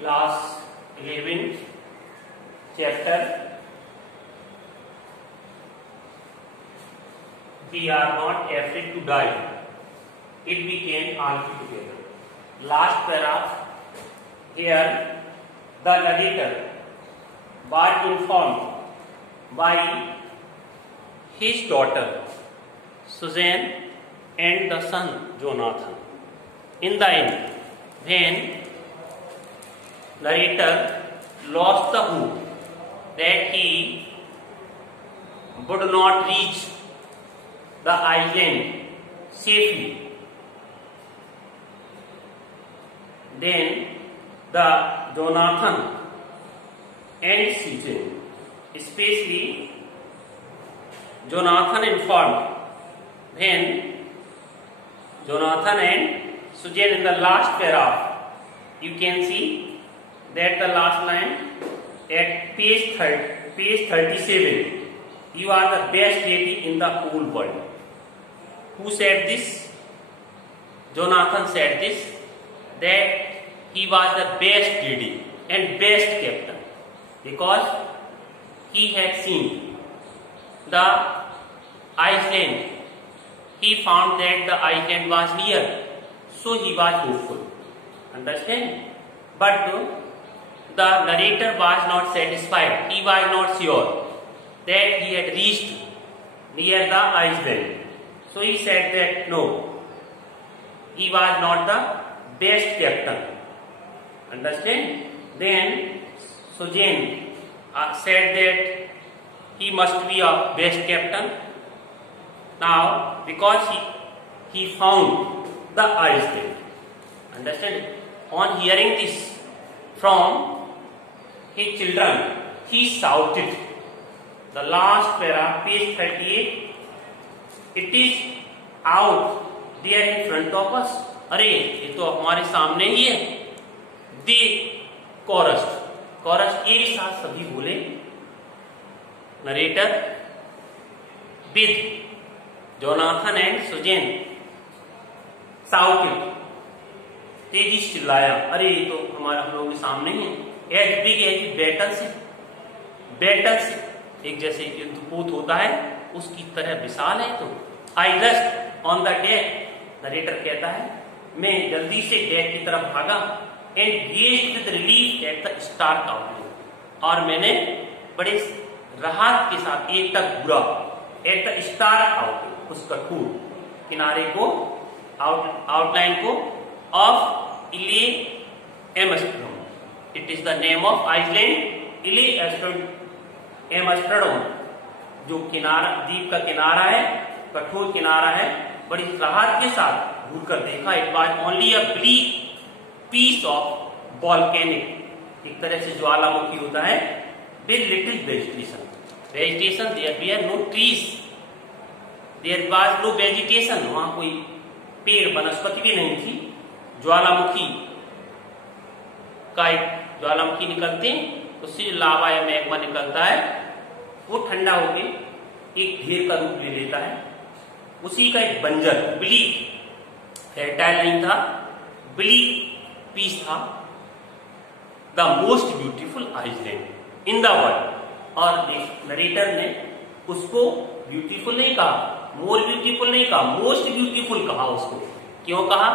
Class 11, chapter We Are Not Afraid to Die. It became all together. Last paragraph. Here, the narrator was informed by his daughter Suzanne and the son Jonathan. In the end, when narrator lost the hope that he would not reach the island safely, then the Jonathan and Susan, especially Jonathan informed when Jonathan and Susan in the last paragraph, you can see that the last line at page 37, you are the best lady in the whole world. Who said this? Jonathan said this, that he was the best lady and best captain because he had seen the island. He found that the island was near, so he was hopeful. Understand? But the narrator was not satisfied. He was not sure that he had reached near the island. So he said that no, he was not the best captain. Understand? Then Susan said that he must be a best captain. Now, because he found the island. Understand? On hearing this from his children, he shouted. The last paragraph, page 38, it is out there in front of us. अरे ये तो हमारे सामने ही है. The chorus एक साथ सभी बोले. Narrator with Jonathan and Susan shouted. तेजी से चिल्लाया, अरे ये तो हमारे हम लोगों के सामने ही है. As big as बैटल से एक जैसे युद्धपूत होता है उसकी तरह विशाल है. तो I rushed on the deck. Narrator कहता है मैं जल्दी से डेक की तरफ भागा and gazed with relief at the stark outline. और मैंने बड़े राहत के साथ एक तक घूरा एट द स्टार्क आउटलाइन, उस कठोर किनारे को, आउटलाइन को of isle Maelstrom. It is the name of Iceland isle Maelstrom, जो किनारा, द्वीप का किनारा है, कठोर किनारा है. बड़ी राहत के साथ घूर कर देखा. It was only a bleak piece of volcanic, एक तरह से ज्वालामुखी होता है, with little vegetation. There were no trees, there was no vegetation. वहां कोई पेड़ वनस्पति भी नहीं थी. ज्वालामुखी का एक ज्वालामुखी निकलते हैं, उससे जो लावा या मैग्मा निकलता है वो ठंडा होके एक ढेर का रूप ले लेता है. उसी का एक बंजर ब्लीक, फर्टाइल नहीं था, ब्लीक पीस था. The most beautiful island in the world. और नरेटर ने उसको ब्यूटीफुल नहीं कहा, मोर ब्यूटीफुल नहीं कहा, मोस्ट ब्यूटीफुल कहा उसको. क्यों कहा?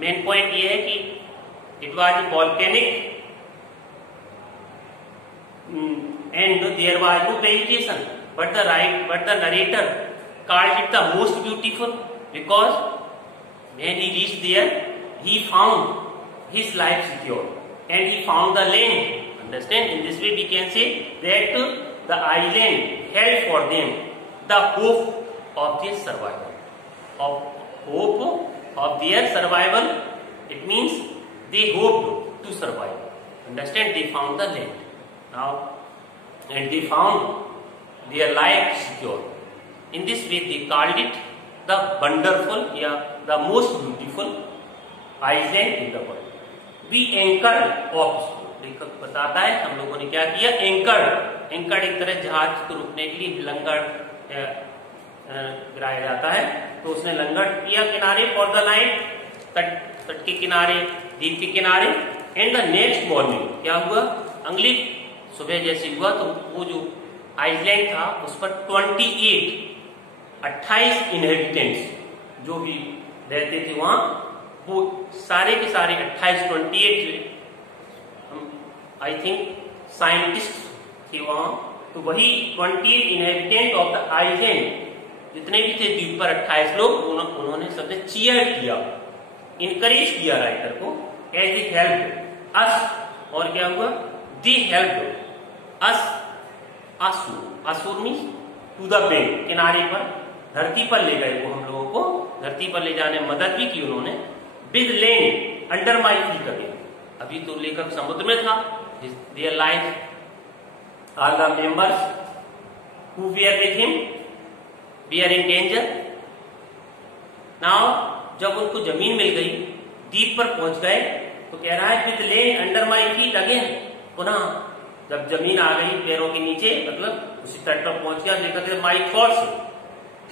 मेन पॉइंट ये है कि it was a volcanic and there was no vegetation, but the narrator called it the most beautiful because when he reached there, he found his life secure and he found the land. Understand? In this way we can say that the island held for them the hope of their survival. It means they hoped to survive. Understand? They found the land now and they found their life secure. In this way they called it the wonderful, the most beautiful island in the world. We anchored off. लेखक बताता है हम लोगों ने क्या किया. Anchored एक तरह जहाज को रुकने के लिए लंगर गिराया जाता है, तो उसने लंगर किया किनारे फॉर द नाइट. तट के किनारे, द्वीप के किनारे, एंड द नेक्स्ट मॉर्निंग क्या हुआ, अगली सुबह जैसे हुआ तो वो जो आइलैंड था उस पर 28 इनहेबिटेंट्स जो भी रहते थे वहां, वो सारे के सारे 28 आई थिंक साइंटिस्ट थे वहां, तो वही 28 इनहेबिटेंट ऑफ द आइलैंड जितने भी थे द्वीप पर 28 लोग, उन्होंने सबने चीयर किया, इनकरेज किया राइटर को, एज दी हेल्प अस, और क्या हुआ, दी हेल्प अस, असुर मीन्स टू द बैंक, किनारे पर धरती पर ले गए, वो हम लोगों को धरती पर ले जाने में मदद भी की उन्होंने, with land under my feet again, अभी तो लेखक समुद्र में था, their life all the members who were with him we are in danger. Now जब उनको जमीन मिल गई, द्वीप पर पहुंच गए, तो कह रहा है with land under my feet again, पुनः जब जमीन आ गई पैरों के नीचे, मतलब उसी तट पर पहुंच गया, देखा माई थॉट्स,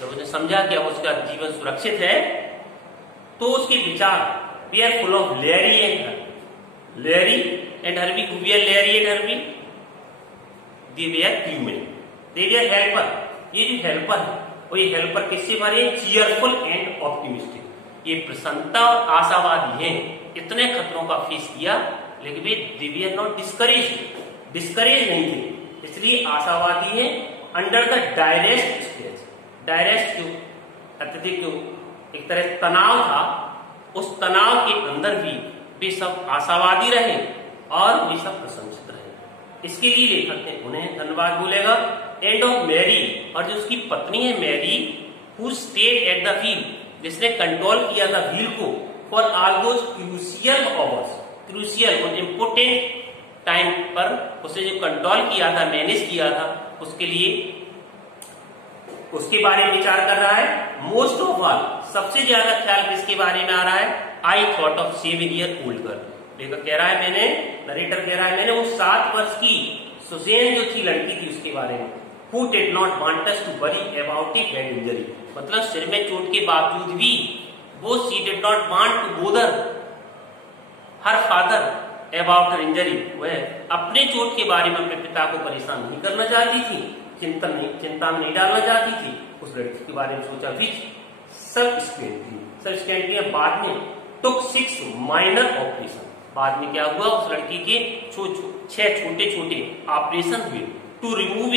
जब उसने समझा कि अब उसका जीवन सुरक्षित है, तो उसके विचार we are full of Larry and Herbie, who we are Larry and Herbie, they we are human, they we are helper, ये जो हेल्पर है, और ये हेल्पर किससे भरे, चीयरफुल एंड ऑप्टिमिस्टिक, ये प्रसन्नता और आशावादी हैं, इतने खतरों का फेस किया, लेकिन वे दे वी आर नॉट डिस्करेज नहीं थे, इसलिए आशावादी है, अंडर द डायरेस्ट स्ट्रेस, डायरेस्ट जो अत्यधिक जो एक तरह तनाव था, उस तनाव के अंदर भी वे सब आशावादी रहे और वे सब प्रशंसित रहे। इसके लिए लेखक ने उन्हें धन्यवाद बोलेगा। एंड ऑफ मैरी, और जो उसकी पत्नी है Mary, who stayed at the wheel, जिसने कंट्रोल किया था व्हील को, for all those crucial hours, crucial और इम्पोर्टेंट टाइम पर उसे जो कंट्रोल किया था, मैनेज किया था, उसके लिए उसके बारे में विचार कर रहा है। मोस्ट ऑफ ऑल, सबसे ज्यादा ख्याल किसके बारे में आ रहा है, I thought of 7 year old girl, लेखक कह रहा है मैंने, नरेटर कह रहा है मैंने वो 7 वर्ष की सुजैन जो थी लड़की थी उसके बारे में, who did not want us to worry about a head injury, मतलब सिर में चोट के बावजूद भी वो she did not want to bother her father about her injury, वह अपने चोट के बारे में अपने पिता को परेशान नहीं करना चाहती थी, चिंता में नहीं डालना चाहती थी, उस लड़की के बारे में सोचा, विच सबसिक्वेंटली बाद में टुक 6 माइनर ऑपरेशन, बाद में क्या हुआ, उस लड़की के 6 छोटे छोटे ऑपरेशन हुए, टू रिमूव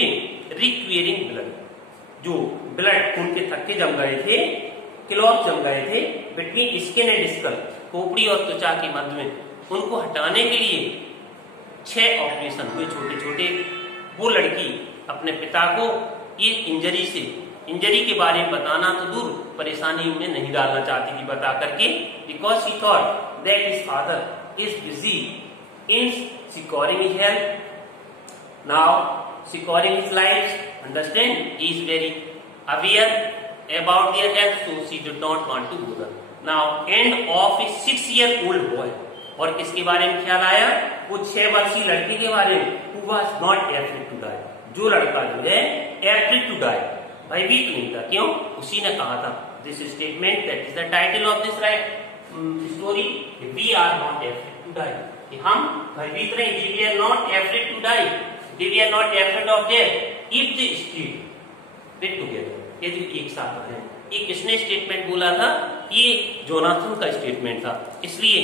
रिक्वेयरिंग ब्लड, जो ब्लड खून के थक्के जम गए थे, क्लॉट जम गए थे बिटवीन स्किन एंड स्कल, खोपड़ी और त्वचा के मध्य में, उनको हटाने के लिए 6 ऑपरेशन हुए छोटे छोटे। वो लड़की अपने पिता को ये इंजरी के बारे में बताना तो दूर, परेशानी में नहीं डालना चाहती थी बता करके, because she thought that his father is busy in securing his health, now securing his life, understand, he is very aware about their health, so she did not want to go there. Now end of a 6 year old boy, और किसके बारे में ख्याल आया, वो 6 वर्षीय लड़की के बारे में, who was not afraid to die, जो लड़का जो है एफ्रेड टू डाई, भयभीत नहीं था, क्यों, उसी ने कहा था, this statement that is the title of this story, we are not afraid to die, कि हम भयभीत नहीं, we are not afraid to die, we are not afraid of death if they stay with together, ये जो एक साथ है। ये किसने स्टेटमेंट बोला था, ये जोनाथन का स्टेटमेंट था, इसलिए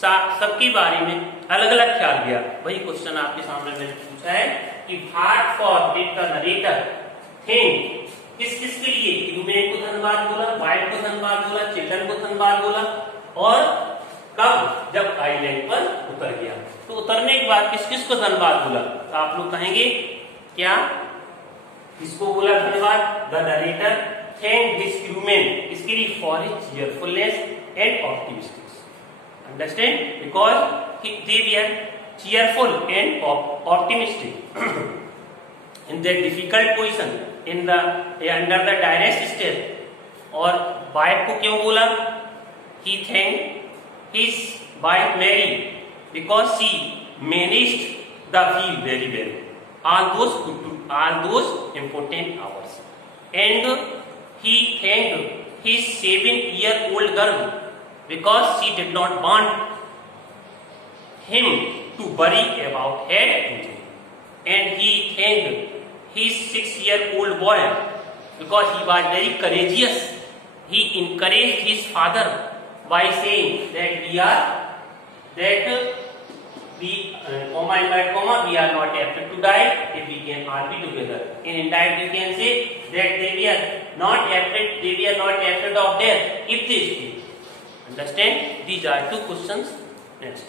सबके बारे में अलग अलग ख्याल दिया। वही क्वेश्चन आपके सामने मैंने पूछा है कि what for did the narrator think, किस किस के लिए, ह्यूमन को धन्यवाद बोला, वाइफ को धन्यवाद बोला, चिल्ड्रन को धन्यवाद बोला, और कब, जब आइलैंड पर उतर गया, तो उतरने के बाद किस किस को धन्यवाद बोला, तो आप लोग कहेंगे क्या, किसको बोला धन्यवाद, the narrator thank his human, इसके लिए for his cheerfulness and optimistic, understand, because they were cheerful and optimistic in their difficult position in the under the direst stress। और वाइफ को क्यों बोला, he thanked his wife Mary because she managed the wheel very well all those important hours, and he thanked his 7-year-old girl because she did not want him to bury about head and tail. And he thanked his 6-year-old boy because he was very courageous. He encouraged his father by saying that we are not afraid to die if we can all be together. In indirect you can say that they were not afraid of death if they stay. Understand? These are two questions. Next.